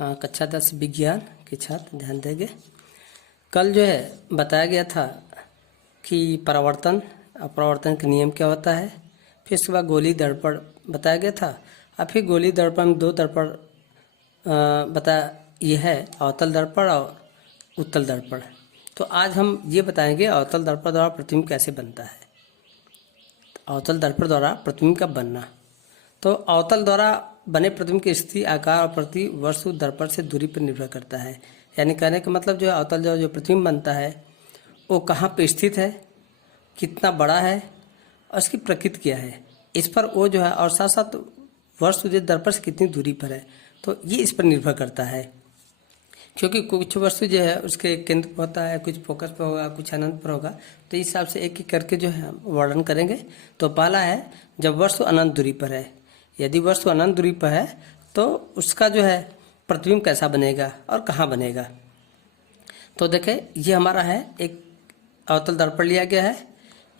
हाँ, कक्षा 10 विज्ञान के छात्र ध्यान देंगे। कल जो है बताया गया था कि परावर्तन अपरावर्तन का नियम क्या होता है। फिर उसके बाद गोलीय दर्पण बताया गया था और फिर गोलीय दर्पण में दो दर्पण ये है, अवतल दर्पण और उत्तल दर्पण। तो आज हम ये बताएंगे अवतल दर्पण द्वारा प्रतिबिंब कैसे बनता है। अवतल दर्पण द्वारा प्रतिबिंब का बनना। तो अवतल द्वारा बने प्रतिबिंब की स्थिति, आकार और प्रति वस्तु दर्पण से दूरी पर निर्भर करता है। यानी कहने का मतलब जो है अवतल जो प्रतिबिंब बनता है वो कहाँ पे स्थित है, कितना बड़ा है और उसकी प्रकृति क्या है, इस पर वो जो है, और साथ साथ वस्तु जो दर्पण से कितनी दूरी पर है, तो ये इस पर निर्भर करता है। क्योंकि कुछ वस्तु जो है उसके केंद्र पर होता है, कुछ फोकस पर होगा, कुछ अनंत पर होगा। तो इस हिसाब से एक एक करके जो है वर्णन करेंगे। तो पहला है जब वस्तु अनंत दूरी पर है। यदि वस्तु अनंत दूरी पर है तो उसका जो है प्रतिबिंब कैसा बनेगा और कहाँ बनेगा। तो देखें, ये हमारा है एक अवतल दर्पण लिया गया है।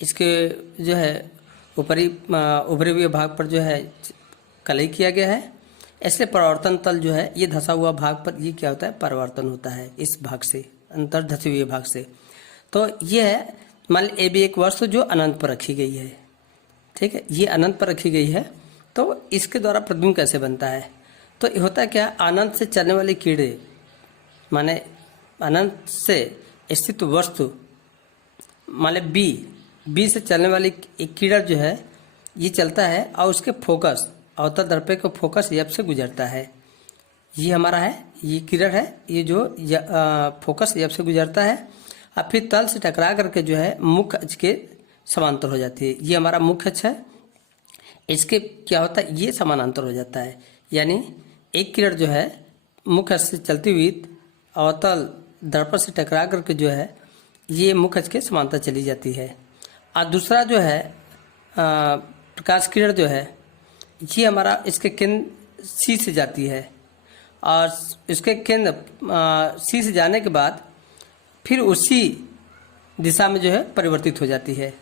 इसके जो है ऊपरी उभरे हुए भाग पर जो है कलई किया गया है। ऐसे परावर्तन तल जो है ये धंसा हुआ भाग पर ये क्या होता है, परावर्तन होता है इस भाग से, अंतर धंसे हुए भाग से। तो ये है, मान ली भी एक वस्तु जो अनंत पर रखी गई है, ठीक है, ये अनंत पर रखी गई है। तो इसके द्वारा प्रतिबिंब कैसे बनता है। तो होता है क्या, अनंत से चलने वाली कीड़े, माने अनंत से स्थित वस्तु, मान ली बी से चलने वाली एक कीड़ा जो है ये चलता है और उसके फोकस अवतल दर्पण को फोकस एफ से गुजरता है। ये हमारा है, ये किरण है, ये जो फोकस एफ से गुजरता है और फिर तल से टकरा करके जो है मुख्य अक्ष के समांतर हो जाती है। ये हमारा मुख्य अक्ष है, इसके क्या होता है, ये समानांतर हो जाता है। यानी एक किरण जो है मुख्य अक्ष से चलती हुई अवतल दर्पण से टकरा करके जो है ये मुख्य अक्ष के समांतर चली जाती है। और दूसरा जो है प्रकाश किरण जो है ये हमारा इसके केंद्र सी से जाती है और इसके केंद्र सी से जाने के बाद फिर उसी दिशा में जो है परिवर्तित हो जाती है।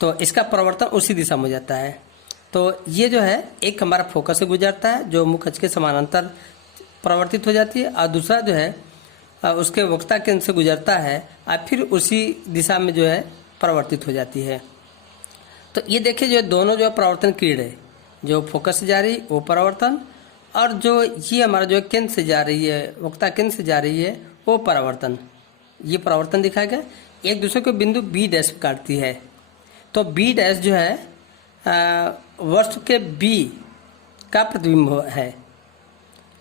तो इसका परिवर्तन उसी दिशा में हो जाता है। तो ये जो है एक हमारा फोकस से गुजरता है जो मुख्य अक्ष के समानांतर परिवर्तित हो जाती है, और दूसरा जो है उसके वक्रता केंद्र से गुजरता है और फिर उसी दिशा में जो है परिवर्तित हो जाती है। तो ये देखिए, जो दोनों जो परिवर्तन क्रिया है, जो फोकस से जा रही है वो परिवर्तन, और जो ये हमारा जो केंद्र से जा रही है, वक्रता केंद्र से जा रही है वो परिवर्तन। ये परिवर्तन दिखाया गया, एक दूसरे को बिंदु बी डैश पर काटती है। तो बी डैश जो है वस्तु के बी का प्रतिबिंब है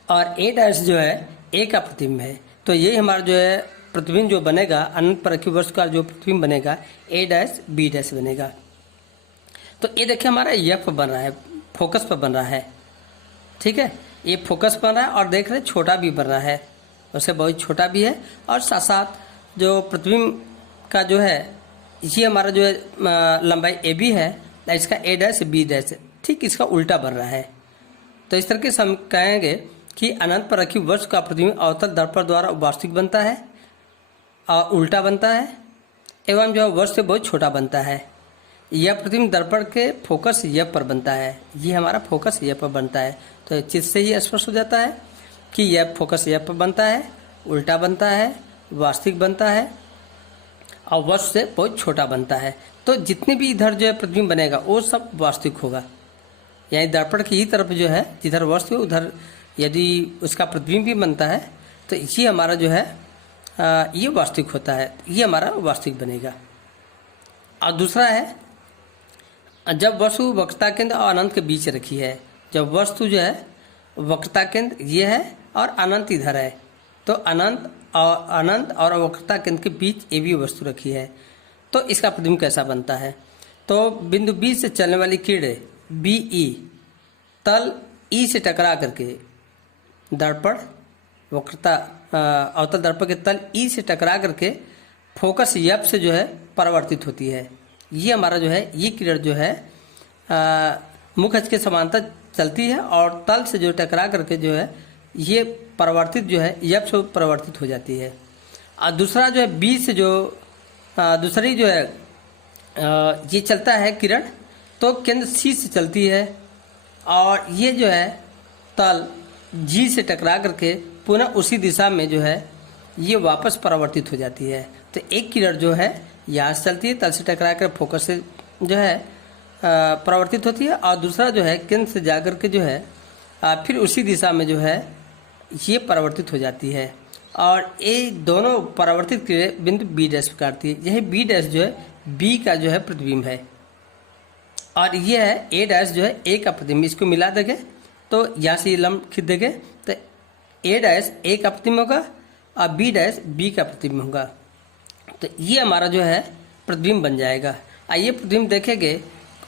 और ए डैश जो है ए का प्रतिबिंब है। तो यही हमारा जो है प्रतिबिंब जो बनेगा, अनंत पर रखी वस्तु का जो प्रतिबिंब बनेगा ए डैश बी डैश बनेगा। तो ये देखिए हमारा एफ बन रहा है, फोकस पर बन रहा है, ठीक है, ये फोकस बन रहा है और देख रहे छोटा भी बन रहा है, उससे बहुत छोटा भी है। और साथ साथ जो प्रतिबिंब का जो है ये हमारा जो है लंबाई ए बी है, इसका ए डैश बी डैश ठीक इसका उल्टा बन रहा है। तो इस तरीके से हम कहेंगे कि अनंत पर रखी वस्तु का प्रतिबिंब अवतल दर्पण द्वारा वास्तविक बनता है और उल्टा बनता है, एवं जो वस्तु से बहुत छोटा बनता है। यह प्रतिबिंब दर्पण के फोकस एफ पर बनता है। ये हमारा फोकस एफ पर बनता है। तो चित्र से ही स्पष्ट हो जाता है कि यह फोकस एफ पर बनता है, उल्टा बनता है, वास्तविक बनता है और वस्तु से बहुत छोटा बनता है। तो जितने भी इधर जो है प्रतिबिंब बनेगा वो सब वास्तविक होगा। यानी दर्पण की ही तरफ जो है जिधर वस्तु उधर यदि उसका प्रतिबिंब भी बनता है तो ये हमारा जो है ये वास्तविक होता है, ये हमारा वास्तविक बनेगा। और दूसरा है जब वस्तु वक्रता केंद्र और अनंत के बीच रखी है। जब वस्तु जो है वक्रता केंद्र ये है और अनंत इधर है, तो अनंत और वक्रता केंद्र के बीच ए बी वस्तु रखी है, तो इसका प्रतिबिंब कैसा बनता है। तो बिंदु बी से चलने वाली किरण बी ई तल ई से टकरा करके दर्पण वक्रता अवतल दर्पण के तल ई से टकरा करके फोकस एफ से जो है परावर्तित होती है। ये हमारा जो है ये किरण जो है मुख्य अक्ष के समांतर चलती है और तल से जो टकरा करके जो है ये परावर्तित जो है एफ से परावर्तित हो जाती है। और दूसरा जो है बी से जो दूसरी जो है ये चलता है किरण, तो केंद्र सी से चलती है और ये जो है तल जी से टकरा करके पुनः उसी दिशा में जो है ये वापस परावर्तित हो जाती है। तो एक किरण जो है यहाँ से चलती है, तल से टकरा कर फोकस से जो है परावर्तित होती है, और दूसरा जो है केंद्र से जाकर के जो है फिर उसी दिशा में जो है ये परावर्तित हो जाती है। और ये दोनों परावर्तित किरणें बिंदु बी डैश पर काटती है। यही बी डैश जो है बी का जो है प्रतिबिंब है, और ये है ए डैश जो है ए का प्रतिबिंब। इसको मिला देंगे तो यहाँ से ये लंब खींच देंगे तो ए डैश ए का प्रतिबिंब होगा और बी डैश बी का प्रतिबिंब होगा। तो ये हमारा जो है प्रतिबिंब बन जाएगा। आइए प्रतिबिंब देखेंगे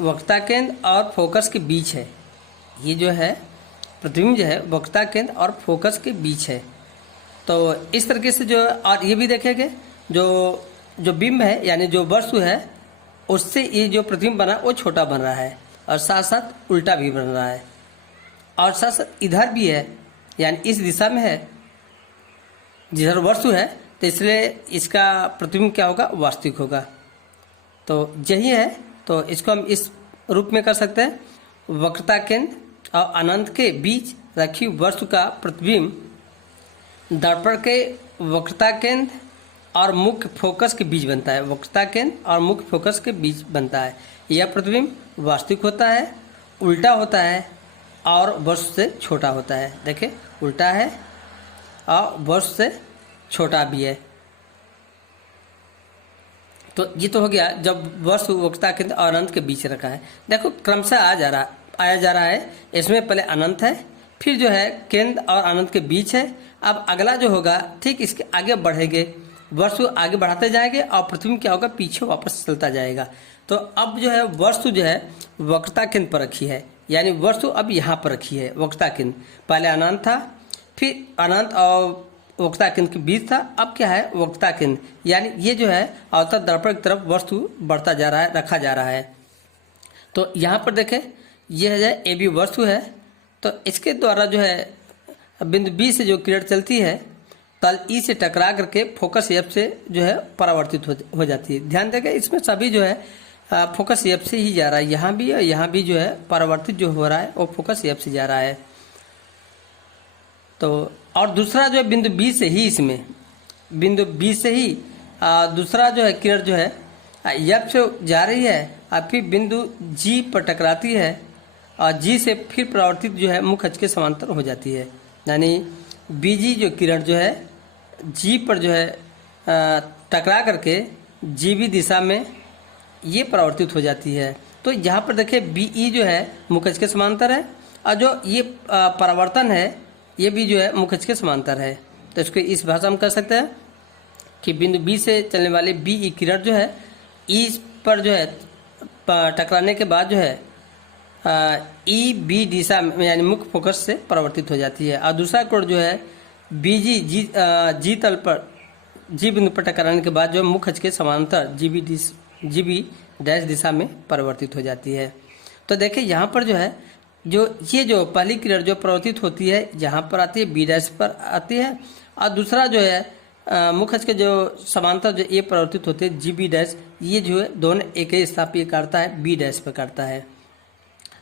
वक्रता केंद्र और फोकस के बीच है। ये जो है प्रतिबिंब जो है वक्रता केंद्र और फोकस के बीच है। तो इस तरीके से जो, और ये भी देखेंगे जो बिंब है यानी जो वस्तु है उससे ये जो प्रतिबिंब बना वो छोटा बन रहा है, और साथ साथ उल्टा भी बन रहा है, और साथ साथ इधर भी है यानी इस दिशा में है जिधर वस्तु है, तो इसलिए इसका प्रतिबिंब क्या होगा, वास्तविक होगा। तो यही है, तो इसको हम इस रूप में कर सकते हैं, वक्रता केंद्र और अनंत के बीच रखी वस्तु का प्रतिबिंब दर्पण के वक्रता केंद्र और मुख्य फोकस के बीच बनता है। वक्रता केंद्र और मुख्य फोकस के बीच बनता है। यह प्रतिबिंब वास्तविक होता है, उल्टा होता है और वस्तु से छोटा होता है। देखिए उल्टा है और वस्तु से छोटा भी है। तो ये तो हो गया जब वस्तु वक्रता केंद्र और अनंत के बीच रखा है। देखो क्रमशः आया जा रहा है। इसमें पहले अनंत है, फिर जो है केंद्र और अनंत के बीच है। अब अगला जो होगा ठीक इसके आगे बढ़ेंगे, वस्तु आगे बढ़ाते जाएंगे और प्रतिबिंब क्या होगा, पीछे वापस चलता जाएगा। तो अब जो है वस्तु जो है वक्रता केंद्र पर रखी है, यानी वस्तु अब यहाँ पर रखी है वक्रता केंद्र। पहले अनंत था, फिर अनंत और वक्रता केंद्र के बीच था, अब क्या है वक्रता केंद्र, यानी ये जो है अवतल दर्पण की तरफ वस्तु बढ़ता जा रहा है, रखा जा रहा है। तो यहाँ पर देखें यह जो है ए बी वस्तु है, तो इसके द्वारा जो है बिंदु बी से जो किरण चलती है तल ई से टकरा करके फोकस एफ से जो है परावर्तित हो जाती है। ध्यान देंगे इसमें सभी जो है फोकस एफ से ही जा रहा है, यहाँ भी और यहाँ भी जो है परावर्तित जो हो रहा है वो फोकस एफ से जा रहा है। तो और दूसरा जो है बिंदु बी से ही, इसमें बिंदु बी से ही दूसरा जो है किरण जो है एफ से जा रही है और फिर बिंदु जी पर टकराती है और जी से फिर परावर्तित जो है मुख्य अक्ष के समांतर हो जाती है। यानी बीजी जो किरण जो है जी पर जो है टकरा करके जीबी दिशा में ये परावर्तित हो जाती है। तो यहाँ पर देखिए बीई जो है मुख्य अक्ष के समांतर है और जो ये परावर्तन है ये भी जो है मुख्य अक्ष के समांतर है। तो इसको इस भाषा में कर सकते हैं कि बिंदु बी से चलने वाले बीई किरण जो है ई पर जो है टकराने के बाद जो है ई बी दिशा में यानी मुख्य फोकस से परावर्तित हो जाती है। और दूसरा कोण जो है बीजी जी तल पर जी बिंदु पर टकराने के बाद जो मुख्य अक्ष के समांतर जीबी डैश दिशा में परिवर्तित हो जाती है। तो देखिए यहाँ पर जो है ये जो पहली किरण जो परिवर्तित होती है यहाँ पर आती है, बी डैश पर आती है, और दूसरा जो है मुख्य अक्ष के जो समांतर जो ये परिवर्तित होते हैं जीबी डैश, ये जो है दोनों एक ही स्थान ये काटता है, बी डैश पर काटता है।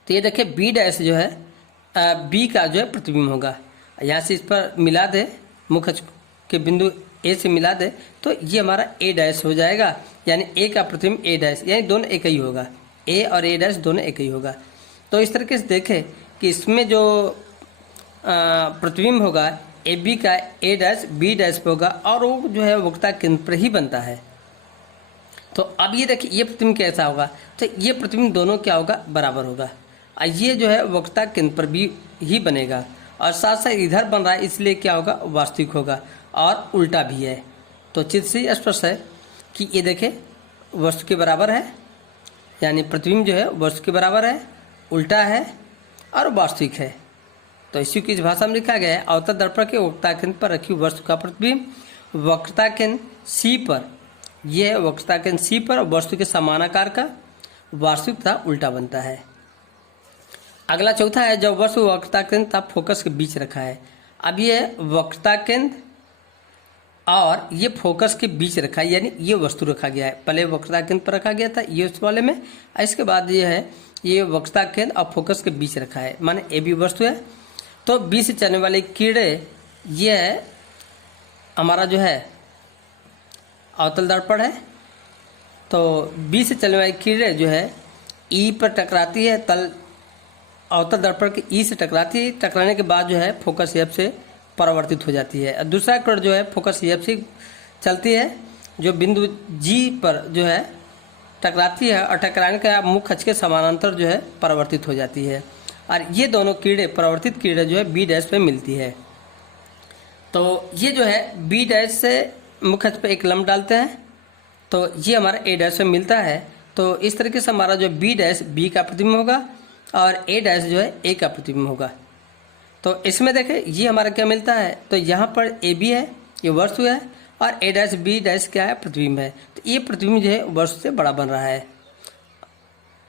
तो ये देखिए बी डैश जो है बी का जो है प्रतिबिंब होगा। यहाँ से इस पर मिला दे, मुख्य अक्ष के बिंदु ए से मिला दे तो ये हमारा ए डैश हो जाएगा, यानी ए का प्रतिबिंब ए डैश, यानी दोनों एक ही होगा, ए और ए डैश दोनों एक ही होगा। तो इस तरीके से देखें कि इसमें जो प्रतिबिंब होगा ए बी का ए डैश बी डैश पे होगा और वो जो है वक्रता केंद्र पर ही बनता है। तो अब ये देखिए ये प्रतिबिंब कैसा होगा, तो ये प्रतिबिंब दोनों क्या होगा, बराबर होगा, और ये जो है वक्रता केंद्र पर भी ही बनेगा और साथ साथ इधर बन रहा है इसलिए क्या होगा, वास्तविक होगा और उल्टा भी है। तो चित्र से स्पष्ट है कि ये देखें वस्तु के बराबर है, यानी प्रतिबिंब जो है वस्तु के बराबर है, उल्टा है और वास्तविक है। तो इसी की इस भाषा में लिखा गया है अवतल दर्पण के वक्रता केंद्र पर रखी वस्तु का प्रतिबिंब वक्रता केंद्र सी पर, यह है वक्रता केंद्र सी पर वस्तु के समानाकार का वास्तविक तथा उल्टा बनता है। अगला चौथा है जब वस्तु वक्रता केंद्र तथा फोकस के बीच रखा है। अब ये वक्रता केंद्र और ये फोकस के बीच रखा है, यानी ये वस्तु रखा गया है। पहले वक्रता केंद्र पर रखा गया था ये उस वाले में, इसके बाद ये है ये वक्रता केंद्र और फोकस के बीच रखा है, माने ए बी वस्तु है तो बी से चलने वाले कीड़े, ये है हमारा जो है अवतल दर्पण है। तो बी से चलने वाली कीड़े जो है ई पर टकराती है, तल अवतल दर्पण के ई से टकराती है, टकराने के बाद जो है फोकस एफ से परावर्तित हो जाती है। और दूसरा किरण जो है फोकस एफ से चलती है, जो बिंदु जी पर जो है टकराती है और टकराने के मुख्य अक्ष के समानांतर जो है परावर्तित हो जाती है। और ये दोनों कीड़े, परावर्तित कीड़े जो है बी डैश पे मिलती है। तो ये जो है बी डैश से मुख्य अक्ष पे एक लंब डालते हैं, तो ये हमारा ए डैश पे मिलता है। तो इस तरीके से हमारा जो बी डैश बी का प्रतिबिंब होगा और ए डैश जो है ए का प्रतिबिंब होगा। तो इसमें देखें ये हमारा क्या मिलता है, तो यहाँ पर ए बी है, ये वस्तु है, और ए डैश बी डैश क्या है, प्रतिबिंब है। तो ये प्रतिबिंब जो है वस्तु से बड़ा बन रहा है,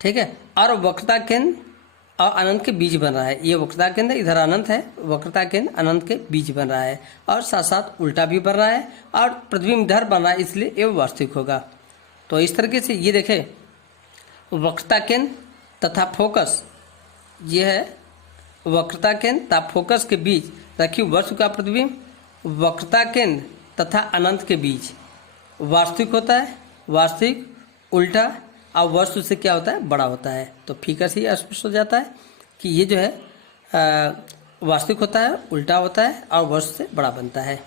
ठीक है। और वक्रता केंद्र और अनंत के बीच बन रहा है। ये वक्रता केंद्र इधर अनंत है, वक्रता केंद्र अनंत के बीच बन रहा है, और साथ साथ उल्टा भी बन रहा है, और प्रतिबिंब इधर बन रहा है, इसलिए ये वास्तविक होगा। तो इस तरीके से ये देखें, वक्रता केंद्र तथा फोकस, ये है वक्रता केंद्र तथा फोकस के बीच रखी वस्तु का प्रतिबिंब वक्रता केंद्र तथा अनंत के बीच वास्तविक होता है, वास्तविक, उल्टा, और वस्तु से क्या होता है, बड़ा होता है। तो फीका से ही स्पष्ट हो जाता है कि ये जो है वास्तविक होता है, उल्टा होता है, और वस्तु से बड़ा बनता है।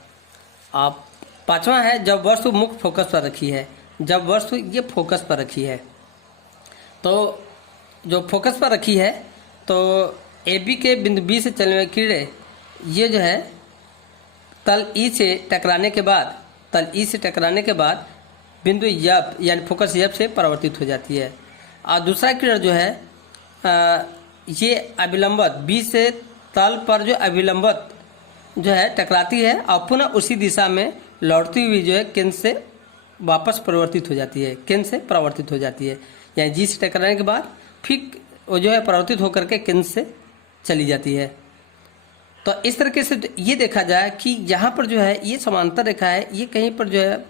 अब पांचवा है, जब वस्तु मुख्य फोकस पर रखी है। जब वस्तु ये फोकस पर रखी है, तो जो फोकस पर रखी है, तो ए बी के बिंदु बी से चलने वाले कीड़े, ये जो है तल ई से टकराने के बाद बिंदु एफ यानी फोकस एफ से परावर्तित हो जाती है। और दूसरा किरण जो है ये अभिलंबत बी से तल पर जो अभिलंबत जो है टकराती है, और पुनः उसी दिशा में लौटती हुई जो है केंद्र से वापस परावर्तित हो जाती है, केंद्र से परावर्तित हो जाती है। यानी जी से टकराने के बाद फिर वो जो है परावर्तित होकर के केंद्र से चली जाती है। तो इस तरीके से ये देखा जाए कि यहाँ पर जो है ये समांतर रेखा है, ये कहीं पर जो है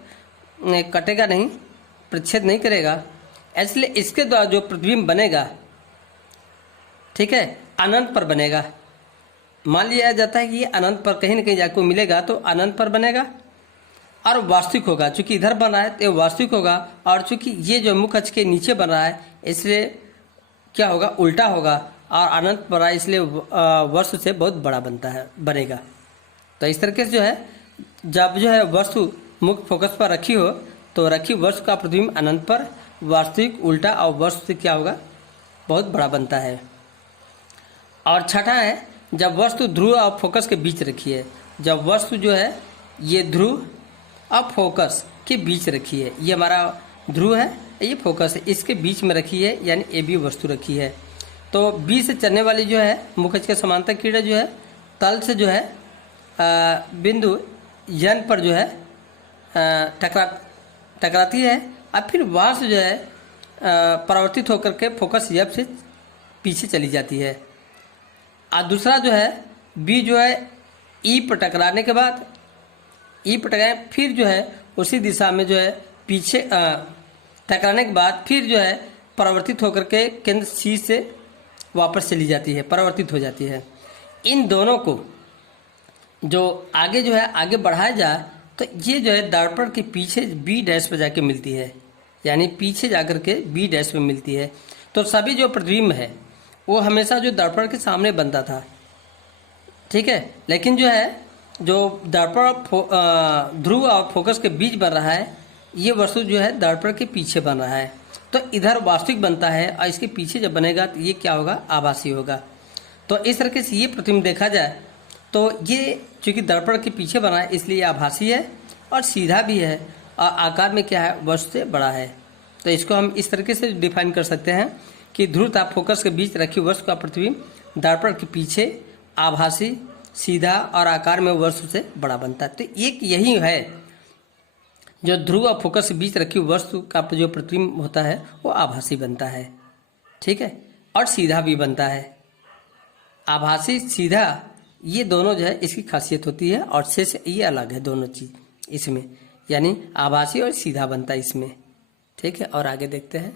कटेगा नहीं, प्रतिच्छेद नहीं करेगा, इसलिए इसके द्वारा जो प्रतिबिंब बनेगा, ठीक है, अनंत पर बनेगा। मान लिया जाता है कि ये अनंत पर कहीं ना कहीं जाकर मिलेगा, तो अनंत पर बनेगा और वास्तविक होगा। चूंकि इधर बन रहा है तो वास्तविक होगा, और चूंकि ये जो मुख्य अक्ष के नीचे बन रहा है इसलिए क्या होगा, उल्टा होगा, और अनंत पर रहा है इसलिए वस्तु से बहुत बड़ा बनेगा। तो इस तरीके से जो है जब जो है वस्तु मुख्य फोकस पर रखी हो, तो रखी वस्तु का प्रतिबिंब अनंत पर, वास्तविक, उल्टा, और वस्तु से क्या होगा, बहुत बड़ा बनता है। और छठा है, जब वस्तु ध्रुव और फोकस के बीच रखी है। जब वस्तु जो है ये ध्रुव और फोकस के बीच रखी है, ये हमारा ध्रुव है, ये फोकस है, इसके बीच में रखी है, यानी ए बी वस्तु रखी है। तो बी से चलने वाली जो है मुख्य अक्ष के समांतर किरण जो है तल से जो है बिंदु एन पर जो है टकराती है, और फिर वहाँ से जो है परावर्तित होकर के फोकस एफ से पीछे चली जाती है। और दूसरा जो है बी जो है ई पर टकराने के बाद, ई पर टकराए फिर जो है उसी दिशा में जो है पीछे टकराने के बाद फिर जो है परावर्तित होकर के केंद्र सी से वापस चली जाती है, परावर्तित हो जाती है। इन दोनों को जो आगे जो है आगे बढ़ाया जाए तो ये जो है दर्पण के पीछे बी डैश पर जाके मिलती है, यानी पीछे जाकर के बी डैश पे मिलती है। तो सभी जो प्रतिबिंब है वो हमेशा जो दर्पण के सामने बनता था, ठीक है, लेकिन जो है जो दर्पण ध्रुव और फोकस के बीच बन रहा है, ये वस्तु जो है दर्पण के पीछे बन रहा है, तो इधर वास्तविक बनता है, और इसके पीछे जब बनेगा तो ये क्या होगा, आभासी होगा। तो इस तरीके से ये प्रतिबिंब देखा जाए तो ये चूँकि दर्पण के पीछे बना है इसलिए आभासी है और सीधा भी है, और आकार में क्या है, वस्तु से बड़ा है। तो इसको हम इस तरीके से डिफाइन कर सकते हैं कि ध्रुव तथा फोकस के बीच रखी वस्तु का प्रतिबिंब दर्पण के पीछे आभासी, सीधा और आकार में वस्तु से बड़ा बनता है। तो एक यही है जो ध्रुव और फोकस के बीच रखी वस्तु का जो प्रतिबिंब होता है वो आभासी बनता है, ठीक है, और सीधा भी बनता है। आभासी, सीधा, ये दोनों जो है इसकी खासियत होती है, और शेष ये अलग है दोनों चीज इसमें, यानी आभासी और सीधा बनता है इसमें, ठीक है। और आगे देखते हैं।